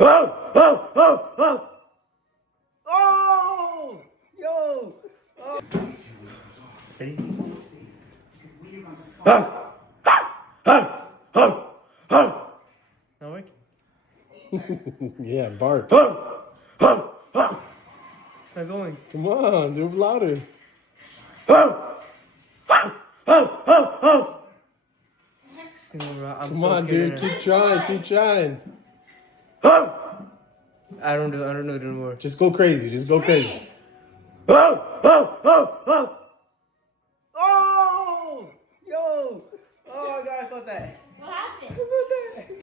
Oh! Oh! Oh! Oh! Oh! Yo! Oh. Ready? Oh! Oh! Oh! Oh! Not working. Yeah, bark. Oh! Oh! Oh! It's not going. Come on, do it louder. Oh! Oh! Oh! Oh! Oh! I'm Come so on, scared dude. right Keep trying. Keep trying. now. Oh! I don't know it anymore. Just go crazy. Just go crazy. Oh! Oh! Oh! Oh! Oh! Yo! Oh my god, I felt that. What happened? I felt that.